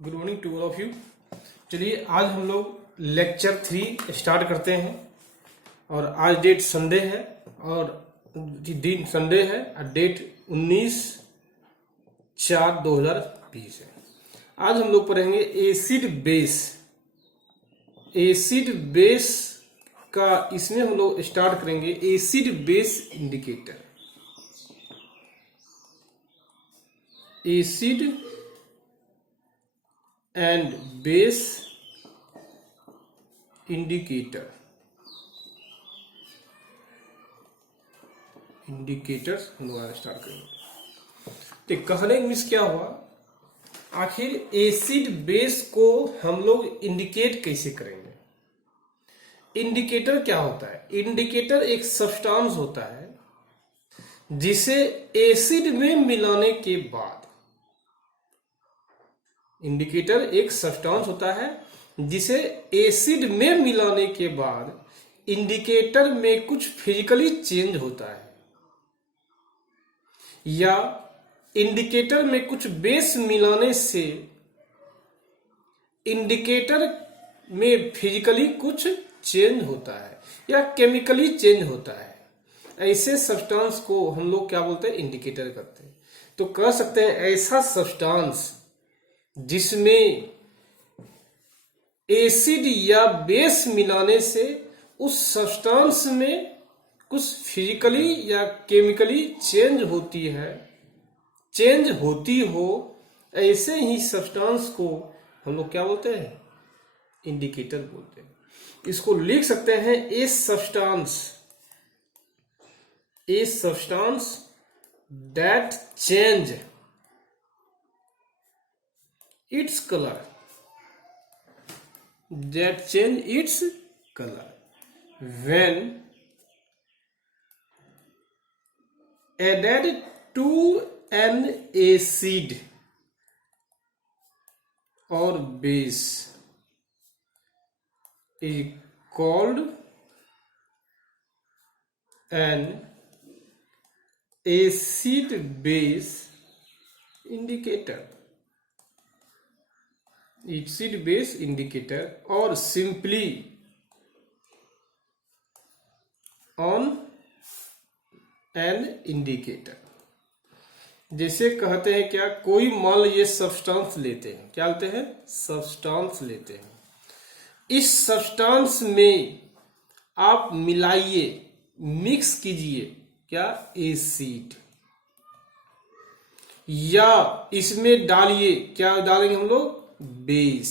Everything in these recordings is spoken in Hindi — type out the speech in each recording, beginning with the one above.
Good morning to all of you. चलिए आज हम लोग लेक्चर 3 स्टार्ट करते हैं और आज डेट संडे है और दिन संडे है और डेट 19/4/2020 है। आज हम लोग पढ़ेंगे एसिड बेस का। इसमें हम लोग स्टार्ट करेंगे acid base indicator. Acid and base indicators हम लोग स्टार्ट करेंगे। तो कहने मिस क्या हुआ, आखिर एसिड बेस को हम लोग इंडिकेट कैसे करेंगे। इंडिकेटर क्या होता है? इंडिकेटर एक सब्सटेंस होता है जिसे एसिड में मिलाने के बाद, इंडिकेटर एक सब्सटेंस होता है जिसे एसिड में मिलाने के बाद इंडिकेटर में कुछ फिजिकली चेंज होता है, या इंडिकेटर में कुछ बेस मिलाने से इंडिकेटर में फिजिकली कुछ चेंज होता है या केमिकली चेंज होता है। ऐसे सब्सटेंस को हम लोग क्या बोलते हैं? इंडिकेटर करते हैं। तो कह सकते हैं ऐसा सब्सटेंस जिसमें एसिड या बेस मिलाने से उस सब्सटेंस में कुछ फिजिकली या केमिकली चेंज होती हो, ऐसे ही सब्सटेंस को हम लोग क्या बोलते हैं? इंडिकेटर बोलते हैं। इसको लिख सकते हैं ए substance that change its color, when added to an acid or base is called an acid base indicator, or simply on an indicator। जैसे कहते हैं क्या, कोई मान लीजिए सब्सटेंस लेते हैं, क्या लेते हैं? सब्सटेंस लेते हैं। इस सब्सटेंस में आप मिलाइए, मिक्स कीजिए क्या? एसिड, या इसमें डालिए, क्या डालेंगे हम लोग? बेस।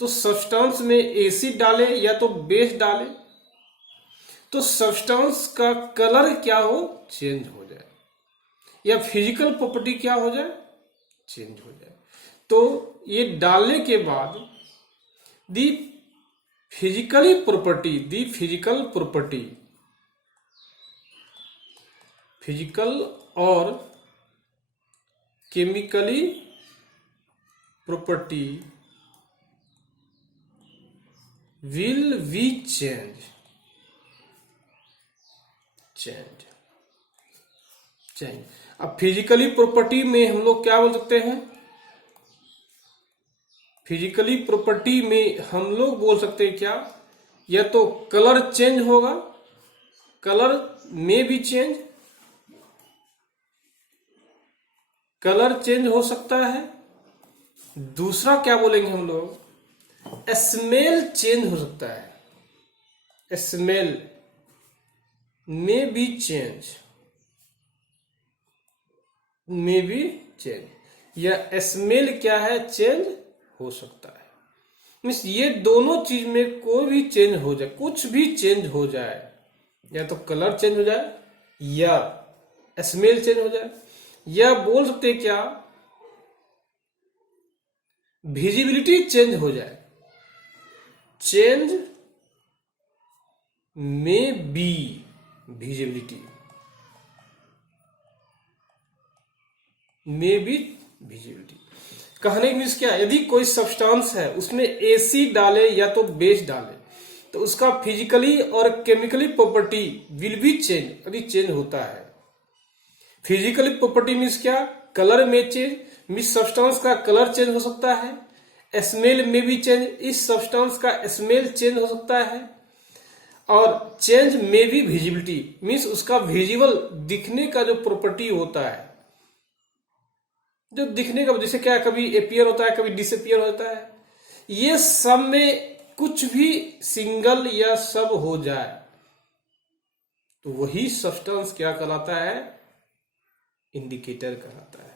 तो सब्सटेंस में एसिड डाले या तो बेस डाले तो सब्सटेंस का कलर क्या हो? चेंज हो जाए, या फिजिकल प्रॉपर्टी क्या हो जाए? चेंज हो जाए। तो ये डालने के बाद दी फिजिकल और chemically property will be change। अब फिजिकली प्रॉपर्टी में हम लोग क्या बोल सकते हैं? फिजिकली प्रॉपर्टी में हम लोग बोल सकते हैं क्या? या तो कलर चेंज होगा, कलर में भी कलर चेंज हो सकता है। दूसरा क्या बोलेंगे हम लोग? स्मेल चेंज हो सकता है, स्मेल में भी चेंज, या स्मेल क्या है? चेंज हो सकता है। मीन्स ये दोनों चीज में कोई भी चेंज हो जाए, कुछ भी चेंज हो जाए, या तो कलर चेंज हो जाए या स्मेल चेंज हो जाए, या बोल सकते हैं क्या? विजिबिलिटी चेंज हो जाए। चेंज में बी विजिबिलिटी, कहने की मीन्स क्या? यदि कोई सब्सटेंस है उसमें एसिड डाले या तो बेस डाले तो उसका फिजिकली और chemically property will be change, अभी चेंज होता है। फिजिकल प्रॉपर्टी मीन्स क्या, कलर में चेंज, मीन्स सब्सटेंस का कलर चेंज हो सकता है। स्मेल में भी चेंज, इस सब्सटेंस का स्मेल चेंज हो सकता है। और चेंज में भी विजिबिलिटी, मीन्स उसका विजिबल दिखने का जो प्रॉपर्टी होता है, जो दिखने का, जैसे क्या कभी अपीयर होता है कभी डिसअपियर होता है, ये सब में कुछ भी सिंगल या सब हो जाए तो वही सब्सटेंस क्या कहलाता है, इंडिकेटर कहलाता है।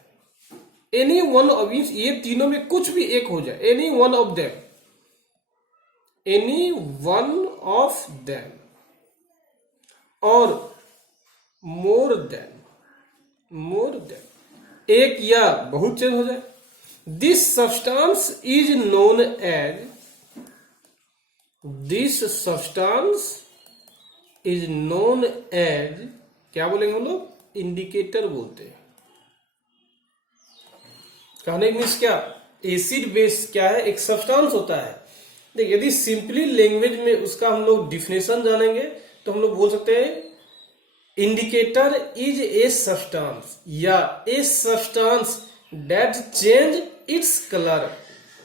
एनी वन ऑफ, ये तीनों में कुछ भी एक हो जाए, any one of them, any one of them और मोर देन, एक या बहुत चेंज हो जाए, this substance is known as, this substance is known as, क्या बोलेंगे हम लोग, इंडिकेटर बोलते हैं। कहने का मीन्स क्या, एसिड बेस क्या है, एक सब्सटेंस होता है। देखिए यदि सिंपली लैंग्वेज में उसका हम लोग डिफिनेशन जानेंगे तो हम लोग बोल सकते हैं इंडिकेटर इज ए सब्सटेंस या a substance that change its colour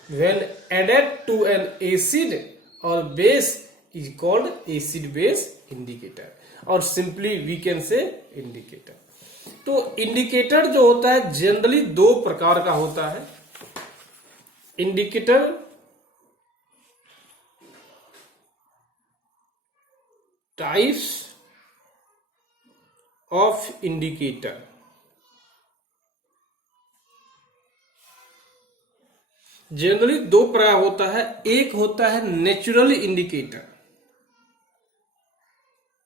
when added to an acid or base is called acid base indicator, और simply we can say indicator. तो इंडिकेटर जो होता है जनरली दो प्रकार का होता है। Indicator types of indicator, generally दो प्रकार होता है। एक होता है नेचुरल इंडिकेटर,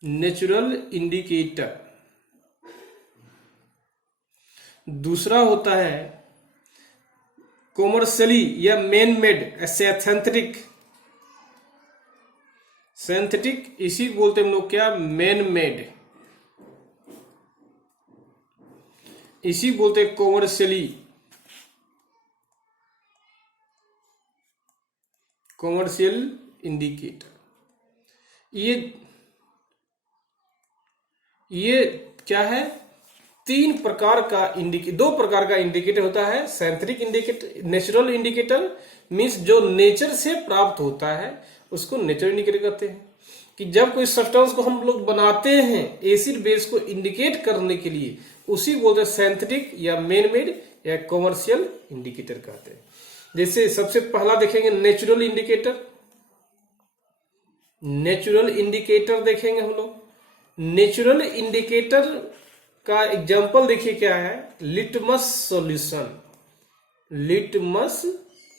नेचुरल इंडिकेटर। दूसरा होता है कॉमर्शियली या मैन मेड सिंथेटिक, सिंथेटिक इसी बोलते हैं हम लोग क्या, मैन मेड, इसी बोलते हैं कॉमर्शियली, कॉमर्शियल इंडिकेटर। ये क्या है, तीन प्रकार का दो प्रकार का इंडिकेटर होता है। Synthetic indicator, natural indicator means जो नेचर से प्राप्त होता है उसको नेचुरल इंडिकेटर कहते हैं। कि जब कोई सब्सटेंस को हम लोग बनाते हैं एसिड बेस को इंडिकेट करने के लिए, उसी बोलते हैं सिंथेटिक या मैन मेड या कॉमर्शियल इंडिकेटर कहते हैं। जैसे सबसे पहला देखेंगे नेचुरल इंडिकेटर, नेचुरल इंडिकेटर देखेंगे हम लोग। नेचुरल इंडिकेटर का एग्जांपल देखिए क्या है, लिटमस सॉल्यूशन, लिटमस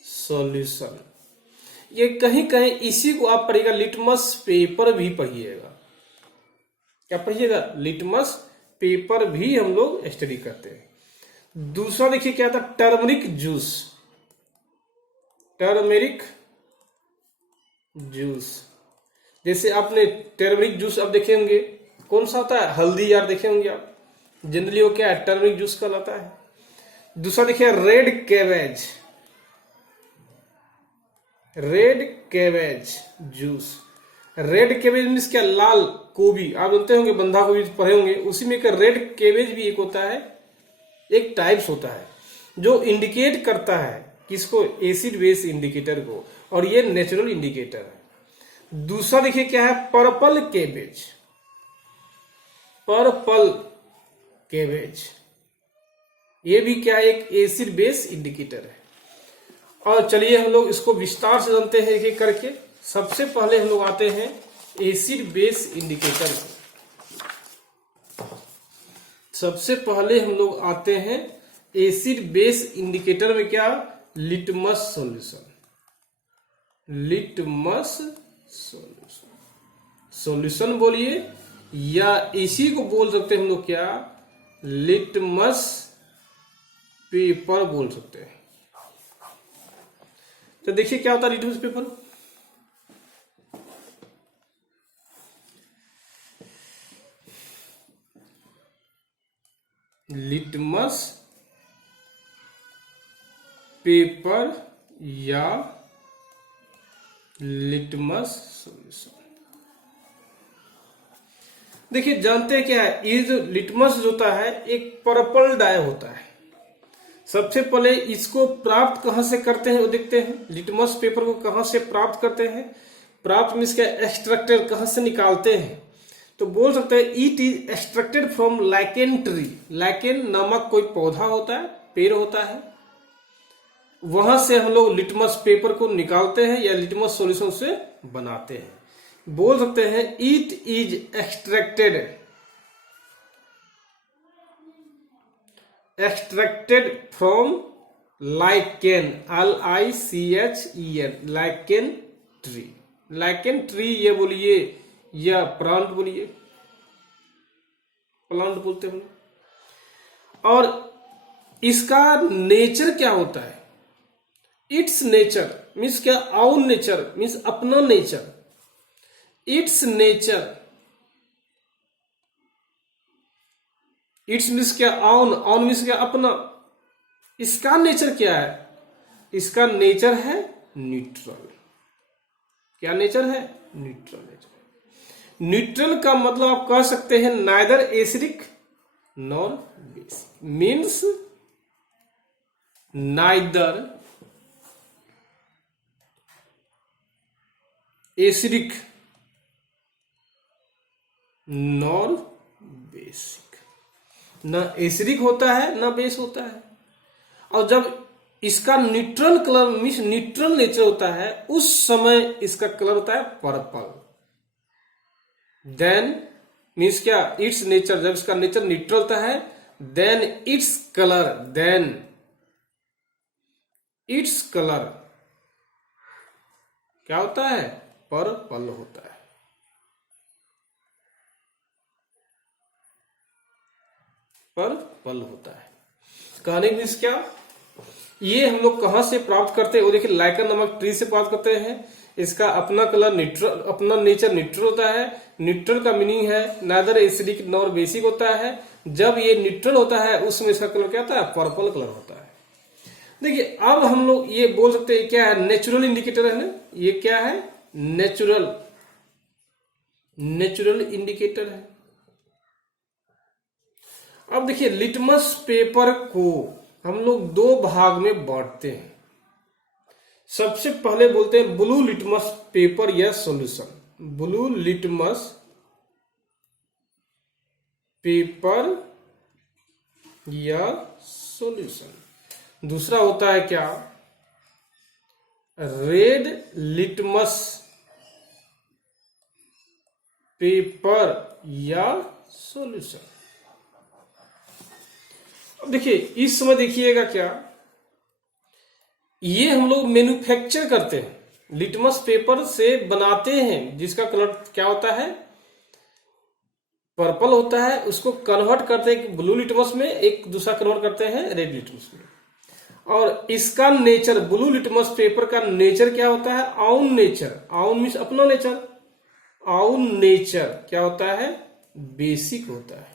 सॉल्यूशन। ये कहीं कहीं इसी को आप पढ़िएगा, लिटमस पेपर भी पढ़िएगा। क्या पढ़िएगा, लिटमस पेपर भी हम लोग स्टडी करते हैं। दूसरा देखिए क्या था, टर्मरिक जूस, टर्मरिक जूस। जैसे आपने टर्मरिक जूस अब देखे होंगे, कौन सा होता है, हल्दी यार देखे होंगे आप, जनरली वो क्या है, टर्मरिक जूस कहलाता है। दूसरा देखिए red cabbage, red cabbage juice. Red cabbage means क्या, लाल गोभी, आप जानते होंगे बंधा गोभी पढ़े होंगे, उसी में का रेड कैबेज भी एक होता है, एक टाइप्स होता है जो इंडिकेट करता है किसको, एसिड बेस इंडिकेटर को, और ये नेचुरल इंडिकेटर है। दूसरा देखिए क्या है, पर्पल कैबेज, पर्पल कैबेज, ये भी क्या है, एक एसिड बेस इंडिकेटर है। और चलिए हम लोग इसको विस्तार से जानते हैं एक एक करके। सबसे पहले हम लोग आते हैं एसिड बेस इंडिकेटर को। सबसे पहले हम लोग आते हैं एसिड बेस इंडिकेटर में क्या, litmus solution, litmus solution, solution बोलिए या इसी को बोल सकते हैं हम लोग क्या, लिटमस पेपर बोल सकते हैं। तो देखिए क्या होता है लिटमस पेपर। लिटमस पेपर या लिटमस सॉल्यूशन। देखिए जानते हैं क्या है, ये जो लिटमस होता है एक पर्पल डाई होता है। सबसे पहले इसको प्राप्त कहां से करते हैं वो देखते हैं। लिटमस पेपर को कहां से प्राप्त करते हैं, प्राप्त मीन्स क्या, एक्सट्रैक्टेड कहां से निकालते हैं। तो बोल सकते हैं it is extracted from lichen tree. Lichen नामक कोई पौधा होता है, पेड़ होता है, वहां से हम लोग लिटमस पेपर को निकालते हैं या लिटमस सॉल्यूशन से बनाते हैं। बोल सकते हैं it is extracted from lichen, LICHEN, lichen tree. Lichen tree ये बोलिए या प्लांट बोलिए, प्लांट बोलते हैं। और इसका नेचर क्या होता है, इट्स नेचर मीन्स क्या, आउन नेचर मीन्स अपना nature. It's nature, it's means क्या, आउन, आउन मीन्स क्या, अपना। इसका नेचर क्या है, इसका नेचर है न्यूट्रल। क्या नेचर है, न्यूट्रल नेचर। न्यूट्रल का मतलब आप कह सकते हैं neither acidic nor basic, means neither acidic nor basic. ना एसिडिक होता है ना बेस होता है। और जब इसका neutral colour means neutral nature होता है, उस समय इसका कलर होता है पर्पल। देन मीन्स क्या, इट्स नेचर, जब इसका नेचर न्यूट्रल होता है, then its colour, then its colour क्या होता है, पर्पल होता है। पर्पल होता है। कहने की मीन्स क्या, ये हम लोग कहां से प्राप्त करते हैं वो देखिए, लाइकन नामक ट्री से प्राप्त करते हैं। इसका अपना कलर न्यूट्रल, अपना नेचर न्यूट्रल होता है। न्यूट्रल का मीनिंग है नाइदर एसिडिक नॉर बेसिक होता है। जब ये न्यूट्रल होता है उसमें इसका कलर क्या होता है, पर्पल कलर होता है। देखिए अब हम लोग ये बोल सकते हैं क्या है, नेचुरल इंडिकेटर है ना, ये क्या है, नेचुरल, नेचुरल इंडिकेटर है। अब देखिए लिटमस पेपर को हम लोग दो भाग में बांटते हैं। सबसे पहले बोलते हैं ब्लू लिटमस पेपर या सॉल्यूशन, ब्लू लिटमस पेपर या सॉल्यूशन। दूसरा होता है क्या, रेड लिटमस पेपर या सॉल्यूशन। अब देखिए इस समय देखिएगा क्या, ये हम लोग मैन्युफैक्चर करते हैं, लिटमस पेपर से बनाते हैं, जिसका कलर क्या होता है, पर्पल होता है। उसको कन्वर्ट करते हैं ब्लू लिटमस में, एक दूसरा कन्वर्ट करते हैं रेड लिटमस में। और इसका नेचर, ब्लू लिटमस पेपर का नेचर क्या होता है, आउन नेचर। आउन मीन्स अपना नेचर, आउन नेचर क्या होता है, बेसिक होता है।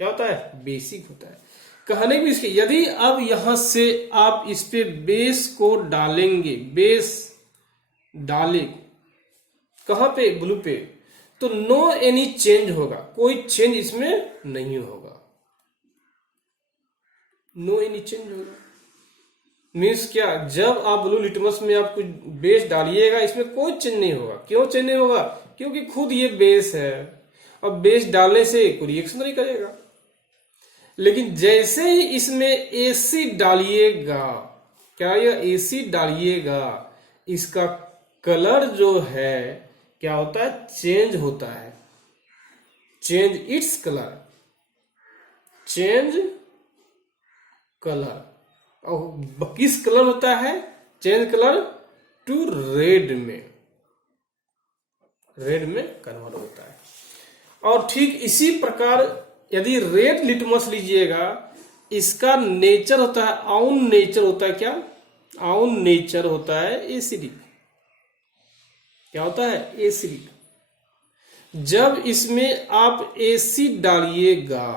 क्या होता है, बेसिक होता है। कहने भी इसके, यदि अब यहां से आप इस पे बेस को डालेंगे, बेस डाले कहां पे, ब्लू पे, तो नो एनी चेंज होगा, कोई चेंज इसमें नहीं होगा, नो एनी चेंज होगा। मीन्स क्या, जब आप ब्लू लिटमस में आप कुछ बेस डालिएगा इसमें कोई चेंज नहीं होगा। क्यों चेंज नहीं होगा, क्योंकि खुद ये बेस है और बेस डालने से कोई रिएक्शन नहीं करेगा। लेकिन जैसे ही इसमें एसिड डालिएगा, क्या ये एसिड डालिएगा, इसका कलर जो है क्या होता है, चेंज होता है। Change its colour, change colour. और किस कलर होता है, चेंज कलर टू रेड में, रेड में कन्वर्ट होता है। और ठीक इसी प्रकार यदि रेड लिटमस लीजिएगा, इसका नेचर होता है, आउन नेचर होता है। क्या, आउन नेचर होता है एसिडिक। क्या होता है, एसिडिक। जब इसमें आप एसिड डालिएगा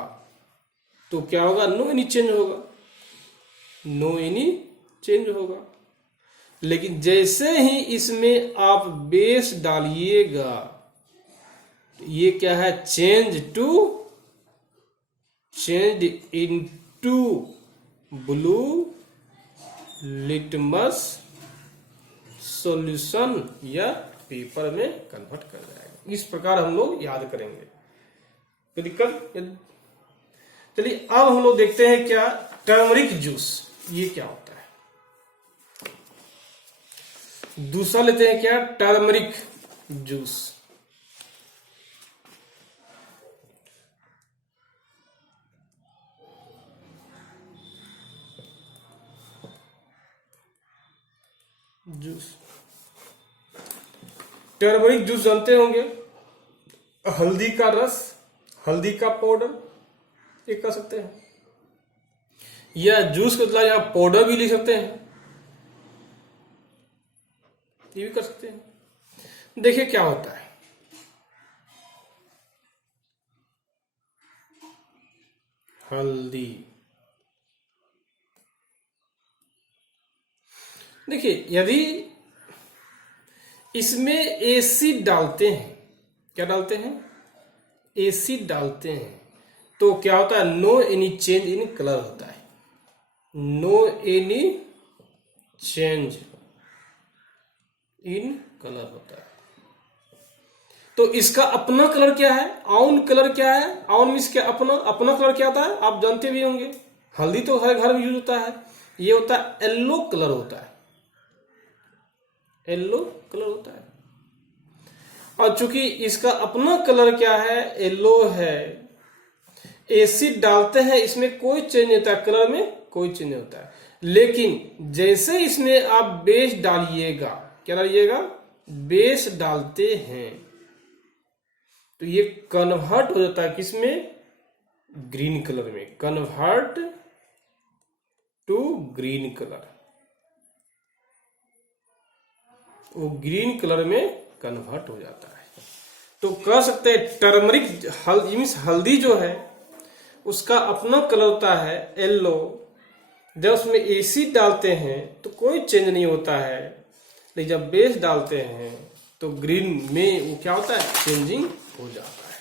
तो क्या होगा, नो एनी चेंज होगा, नो एनी चेंज होगा। लेकिन जैसे ही इसमें आप बेस डालिएगा ये क्या है, change into blue litmus solution या पेपर में कन्वर्ट कर जाएगा। इस प्रकार हम लोग याद करेंगे। कोई दिक्कत? चलिए अब हम लोग देखते हैं क्या टर्मरिक जूस, ये क्या होता है। दूसरा लेते हैं क्या, टर्मरिक जूस। टर्मरिक जूस जानते होंगे, हल्दी का रस, हल्दी का पाउडर, ये कर सकते हैं, या जूस के बदला यहां पाउडर भी ले सकते हैं, ये भी कर सकते हैं। देखिए क्या होता है, हल्दी, देखिए यदि इसमें एसिड डालते हैं, क्या डालते हैं, एसिड डालते हैं, तो क्या होता है, no any change in colour होता है, no any change in colour होता है। तो इसका अपना कलर क्या है, आउन कलर क्या है, आउन मीन्स क्या, अपना कलर क्या होता है, आप जानते भी होंगे, हल्दी तो हर घर में यूज होता है, ये होता है येलो कलर होता है, येलो कलर होता है। और चूंकि इसका अपना कलर क्या है, येलो है, एसिड डालते हैं इसमें कोई चेंज नहीं होता, कलर में कोई चेंज नहीं होता है। लेकिन जैसे इसमें आप बेस डालिएगा, क्या डालिएगा, बेस डालते हैं, तो ये कन्वर्ट हो जाता है किसमें, ग्रीन कलर में, कन्वर्ट टू ग्रीन कलर, वो ग्रीन कलर में कन्वर्ट हो जाता है। तो कह सकते हैं टर्मरिक मीन्स हल्दी जो है उसका अपना कलर होता है येलो, जब उसमें एसिड डालते हैं तो कोई चेंज नहीं होता है, लेकिन जब बेस डालते हैं तो ग्रीन में वो क्या होता है, चेंजिंग हो जाता है।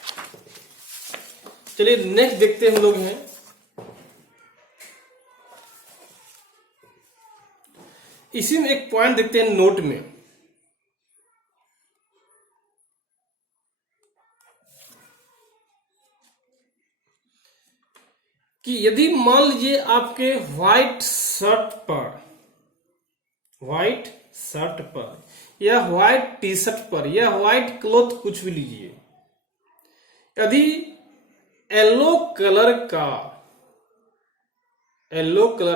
चलिए नेक्स्ट देखते हैं हम लोग हैं, इसी में एक पॉइंट देखते हैं नोट में, कि यदि मान लीजिए आपके व्हाइट शर्ट पर या व्हाइट टी शर्ट पर या व्हाइट क्लॉथ कुछ भी लीजिए, यदि येलो कलर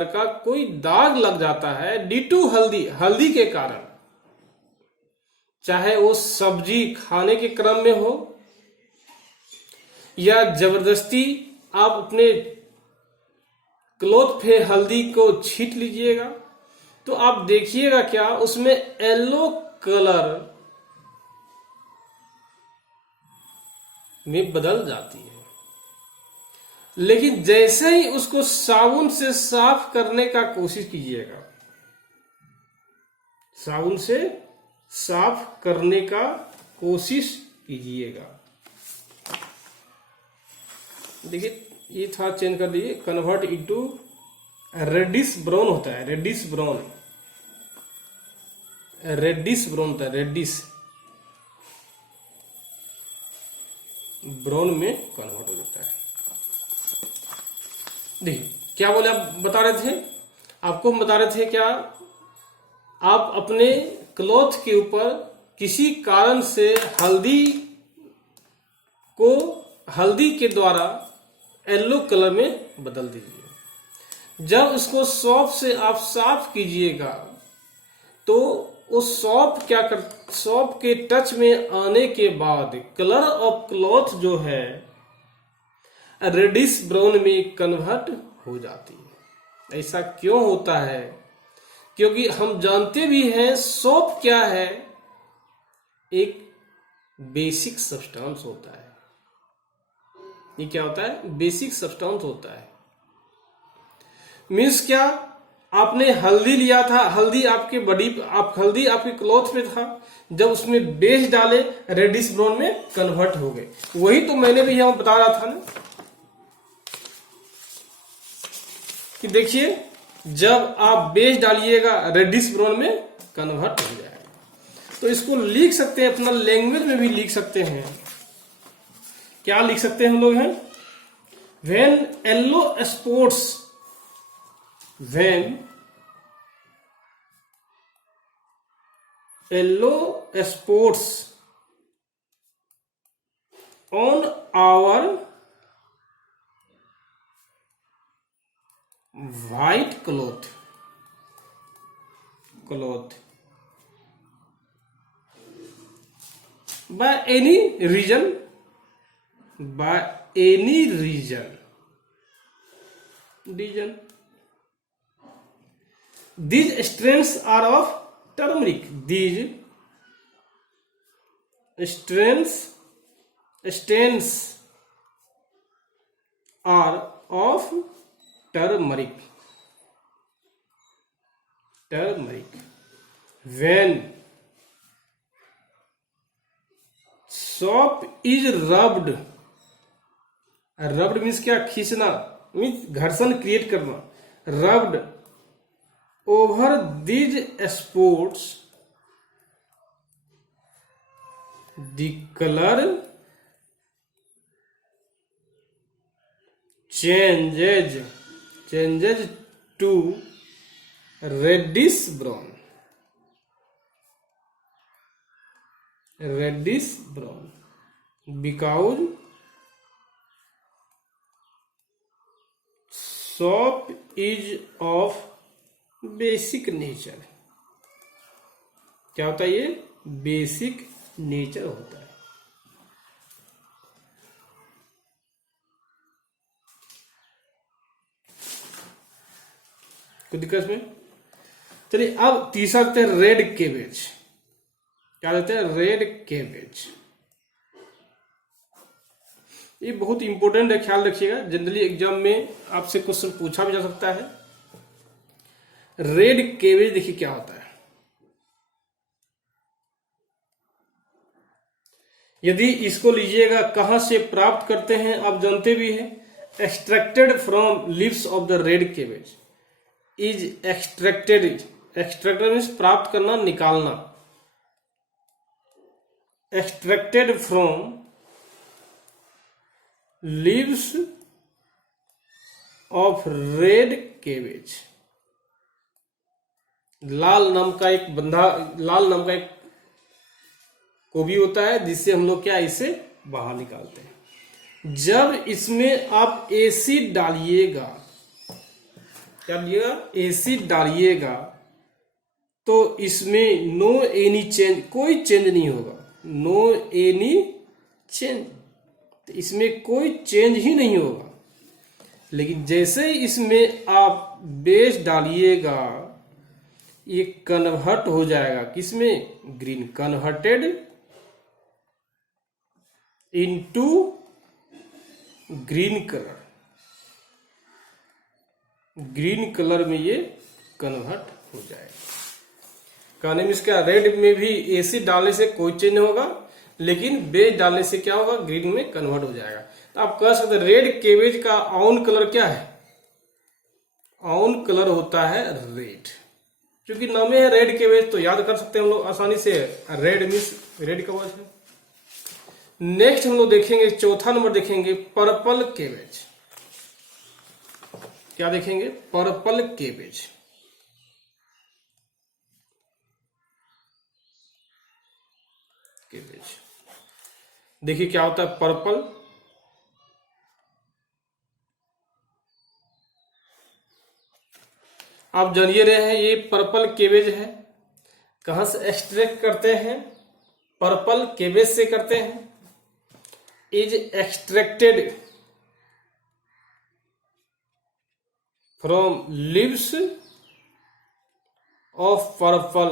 का कोई दाग लग जाता है ड्यू टू हल्दी के कारण, चाहे वो सब्जी खाने के क्रम में हो या जबरदस्ती आप अपने क्लॉथ पे हल्दी को छींट लीजिएगा, तो आप देखिएगा क्या उसमें येलो कलर में बदल जाती है। लेकिन जैसे ही उसको साबुन से साफ करने का कोशिश कीजिएगा, साबुन से साफ करने का कोशिश कीजिएगा, देखिए ये था, चेंज कर दीजिए, कन्वर्ट इनटू रेडिश ब्राउन होता है, रेडिश ब्राउन होता है, रेडिश ब्राउन में कन्वर्ट हो जाता है। देखिए क्या बोले, आप बता रहे थे, आपको हम बता रहे थे क्या, आप अपने क्लॉथ के ऊपर किसी कारण से हल्दी के द्वारा येलो कलर में बदल दीजिए। जब उसको सॉप से आप साफ कीजिएगा तो उस सॉप के टच में आने के बाद कलर ऑफ क्लॉथ जो है रेडिश ब्राउन में कन्वर्ट हो जाती है। ऐसा क्यों होता है, क्योंकि हम जानते भी हैं सॉप क्या है, एक बेसिक सब्सटेंस होता है। ये क्या होता है, बेसिक सब्सटेंस होता है। मीन्स क्या, आपने हल्दी लिया था, हल्दी आपके क्लॉथ में था, जब उसमें बेस डाले रेडिश ब्राउन में कन्वर्ट हो गए। वही तो मैंने भी यहाँ बता रहा था ना कि देखिए जब आप बेस डालिएगा रेडिश ब्राउन में कन्वर्ट हो जाएगा। तो इसको लिख सकते हैं, अपना लैंग्वेज में भी लिख सकते हैं। क्या लिख सकते हैं हम लोग हैं, when yellow spots, when yellow spots on our white cloth by any reason these strains are of turmeric, these stains are of turmeric when soap is rubbed means क्या, खींचना मीन्स घर्षण क्रिएट करना, rubbed over these spots the color changes to reddish brown because soap is of basic nature। क्या होता है ये, बेसिक नेचर होता है। कोई दिक्कत इसमें? चलिए अब तीसरा देते हैं रेड कैबेज। क्या देते हैं, रेड कैबेज। ये बहुत इंपॉर्टेंट है, ख्याल रखिएगा, जनरली एग्जाम में आपसे क्वेश्चन पूछा भी जा सकता है। रेड कैबेज देखिए क्या होता है। यदि इसको लीजिएगा कहां से प्राप्त करते हैं आप जानते भी हैं, extracted from leaves of the red cabbage is extracted means प्राप्त करना, निकालना। Extracted from leaves of red cabbage. लाल नाम का एक गोभी होता है जिससे हम लोग क्या, इसे बाहर निकालते हैं। जब इसमें आप एसिड डालिएगा, क्या डालिएगा, एसिड डालिएगा, तो इसमें नो एनी चेंज, कोई चेंज नहीं होगा, नो एनी चेंज, तो इसमें कोई चेंज ही नहीं होगा। लेकिन जैसे ही इसमें आप बेस डालिएगा, ये कन्वर्ट हो जाएगा किसमें, green, converted into green colour. Green colour में ये कन्वर्ट हो जाएगा। कहने में इसका रेड में भी एसिड डालने से कोई चेंज नहीं होगा, लेकिन बेस डालने से क्या होगा, ग्रीन में कन्वर्ट हो जाएगा। तो आप कह सकते हैं रेड कैबेज का ऑन कलर क्या है, ऑन कलर होता है रेड। क्योंकि नाम है रेड कैबेज तो याद कर सकते हैं हम लोग आसानी से, रेड मीन्स रेड का वर्ड है। नेक्स्ट हम लोग देखेंगे, चौथा नंबर देखेंगे पर्पल कैबेज। क्या देखेंगे, पर्पल कैबेज। देखिए क्या होता है पर्पल। आप जानिए रहे हैं ये पर्पल कैबेज है, कहां से एक्सट्रैक्ट करते हैं, पर्पल कैबेज से करते हैं। Is extracted from leaves of purple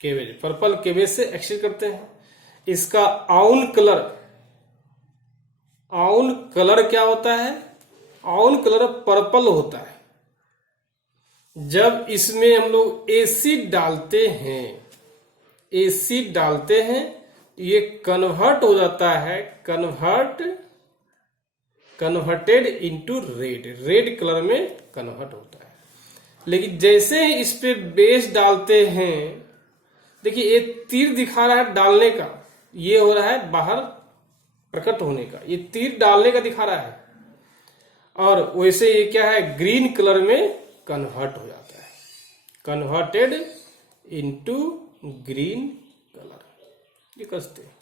cabbage. Purple cabbage से एक्सट्रैक्ट करते हैं। इसका आउन कलर क्या होता है, आउन कलर पर्पल होता है। जब इसमें हम लोग एसिड डालते हैं, एसिड डालते हैं, ये कन्वर्ट हो जाता है, converted into red, red colour में कन्वर्ट होता है। लेकिन जैसे ही इस पे बेस डालते हैं, देखिए ये तीर दिखा रहा है डालने का, ये हो रहा है बाहर प्रकट होने का, ये तीर डालने का दिखा रहा है, और वैसे ये क्या है, ग्रीन कलर में कन्वर्ट हो जाता है, कन्वर्टेड इनटू ग्रीन कलर, ये कसते हैं।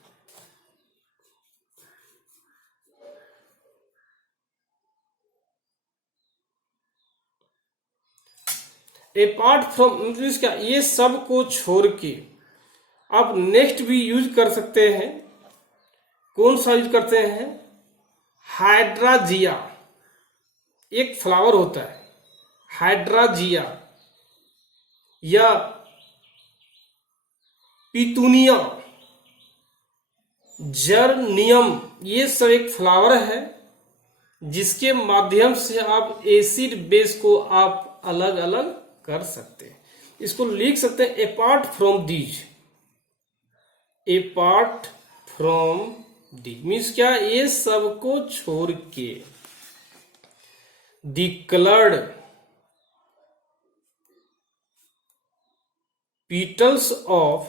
अपार्ट फ्रॉम क्या, ये सब को छोड़ के आप नेक्स्ट भी यूज कर सकते हैं। कौन सा यूज करते हैं? हाइड्राजिया, एक फ्लावर होता है हाइड्राजिया या पितूनिया, जर्नियम, ये सब एक फ्लावर है जिसके माध्यम से आप एसिड बेस को आप अलग अलग कर सकते हैं। इसको लिख सकते हैं apart from these, apart from the means क्या, ये सब को छोड़ के दी coloured petals of,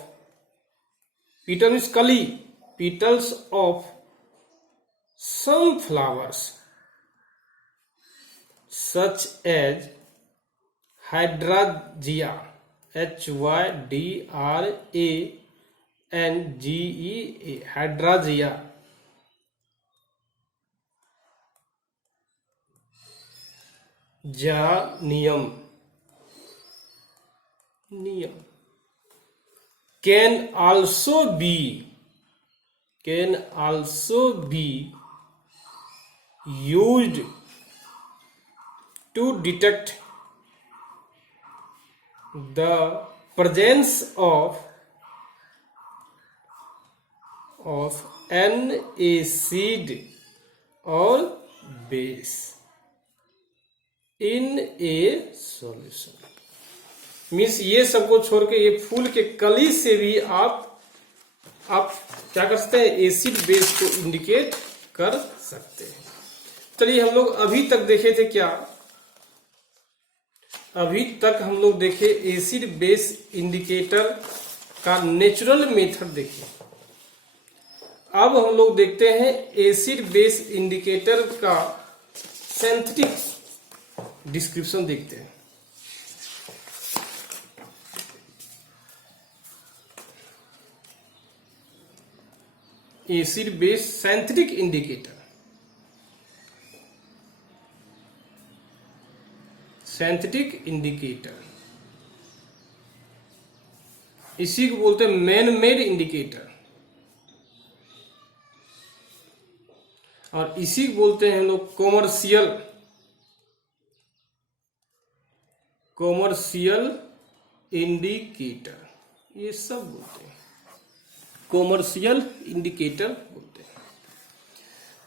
petal means कली, petals of some flowers such as hydrangea, HYDRANGEA, hydrangea, geranium, नियम, can also be used to detect the presence of an acid or base in a solution। Means ये सबको छोड़ के ये फूल के कली से भी आप क्या कर सकते हैं, एसिड बेस को इंडिकेट कर सकते हैं। चलिए हम लोग अभी तक देखे थे क्या, अभी तक हम लोग देखे एसिड बेस इंडिकेटर का नेचुरल मेथड देखे। अब हम लोग देखते हैं एसिड बेस इंडिकेटर का सिंथेटिक डिस्क्रिप्शन देखते हैं। Acid base synthetic indicator, synthetic indicator, इसी को बोलते हैं मैन मेड इंडिकेटर, और इसी को बोलते हैं हम लोग कॉमर्शियल इंडिकेटर, ये सब बोलते हैं कॉमर्शियल इंडिकेटर बोलते हैं।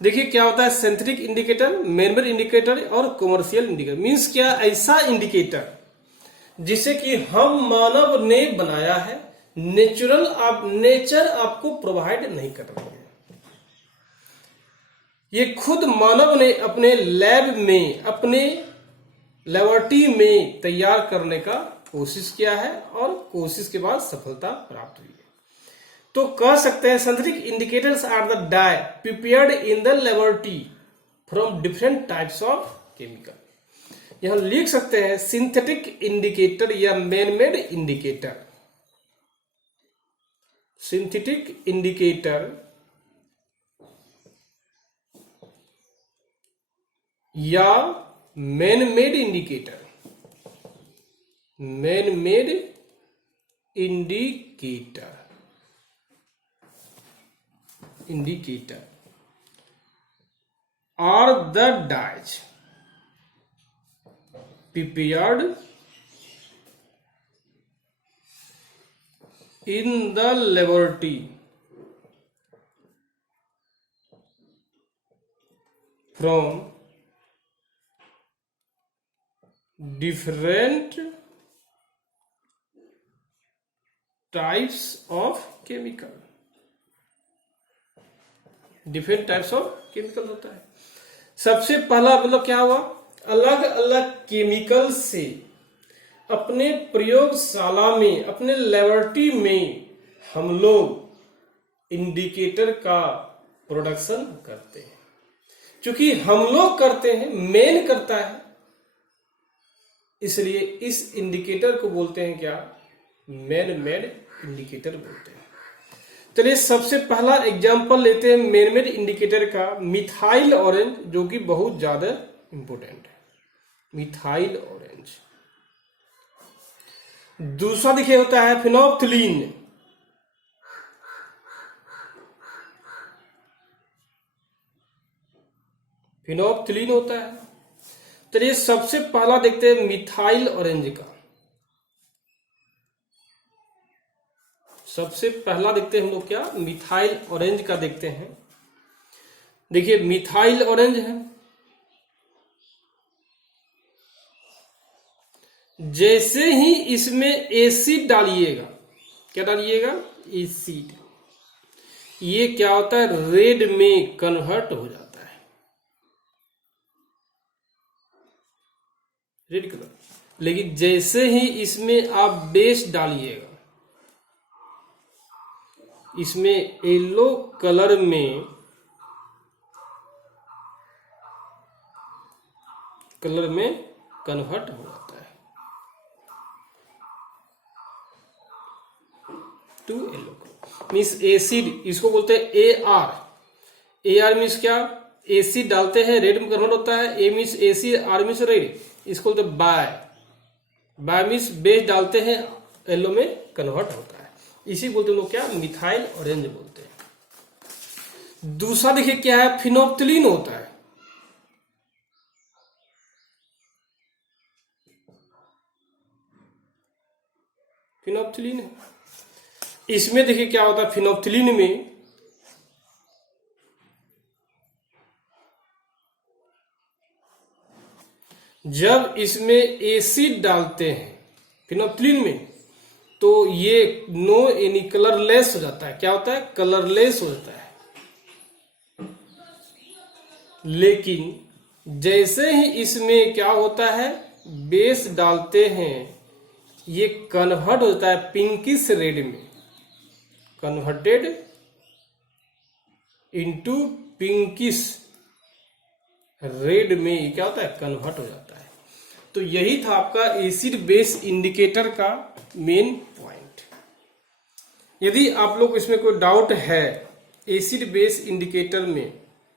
देखिए क्या होता है synthetic indicator, man made indicator और कॉमर्शियल इंडिकेटर। मींस क्या, ऐसा इंडिकेटर जिसे कि हम मानव ने बनाया है, नेचर आपको प्रोवाइड नहीं कर रही है, ये खुद मानव ने अपने लैब में, अपने लेबोरेटरी में तैयार करने का कोशिश किया है और कोशिश के बाद सफलता प्राप्त हुई है। तो कह सकते हैं synthetic indicators are the dye prepared in the laboratory from different types of chemical. यहां लिख सकते हैं सिंथेटिक इंडिकेटर या man made indicator, synthetic indicator या man made indicator, man made indicator are the dyes prepared in the laboratory from different types of chemical, different types of chemical होता है। सबसे पहला मतलब क्या हुआ, अलग अलग केमिकल से अपने प्रयोगशाला में, अपने लेबोरेटरी में हम लोग इंडिकेटर का प्रोडक्शन करते हैं। क्योंकि हम लोग करते हैं, मेन करता है, इसलिए इस इंडिकेटर को बोलते हैं क्या, मैन मेड इंडिकेटर बोलते हैं। चलिए सबसे पहला एग्जांपल लेते हैं मैन मेड इंडिकेटर का, मिथाइल ऑरेंज, जो कि बहुत ज्यादा इंपॉर्टेंट है, मिथाइल ऑरेंज। दूसरा देखिए होता है फिनोप्थिलीन, फिनोप्थिलीन होता है। चलिए सबसे पहला देखते हैं मिथाइल ऑरेंज का, सबसे पहला देखते हैं हम लोग क्या, मिथाइल ऑरेंज का देखते हैं। देखिए मिथाइल ऑरेंज है, जैसे ही इसमें एसिड डालिएगा, क्या डालिएगा, एसिड, ये क्या होता है, रेड में कन्वर्ट हो जाता है, रेड कलर। लेकिन जैसे ही इसमें आप बेस डालिएगा, इसमें येलो कलर में कन्वर्ट हो जाता है to yellow colour, means acid, इसको बोलते हैं AR। AR मीन्स क्या, एसिड डालते हैं रेड में कन्वर्ट होता है, A means acid, R means red, इसको बोलते हैं बाय। बाय मीन्स बेस डालते हैं, येलो में कन्वर्ट होता है, इसी बोलते हैं लोग क्या, मिथाइल ऑरेंज बोलते हैं। दूसरा देखिए क्या है, फिनोप्थिलीन होता है। फिनोप्थिलीन है, इसमें देखिए क्या होता है, फिनोप्थिलीन में जब इसमें एसिड डालते हैं फिनोप्थिलीन में, तो ये नो यानी कलरलेस हो जाता है, क्या होता है, कलरलेस हो जाता है। लेकिन जैसे ही इसमें क्या होता है, बेस डालते हैं, ये कन्वर्ट हो जाता है पिंकिश रेड में, कन्वर्टेड इनटू पिंकिश रेड में, ये क्या होता है, कन्वर्ट हो जाता है। तो यही था आपका एसिड बेस इंडिकेटर का मेन पॉइंट। यदि आप लोग इसमें कोई डाउट है एसिड बेस इंडिकेटर में,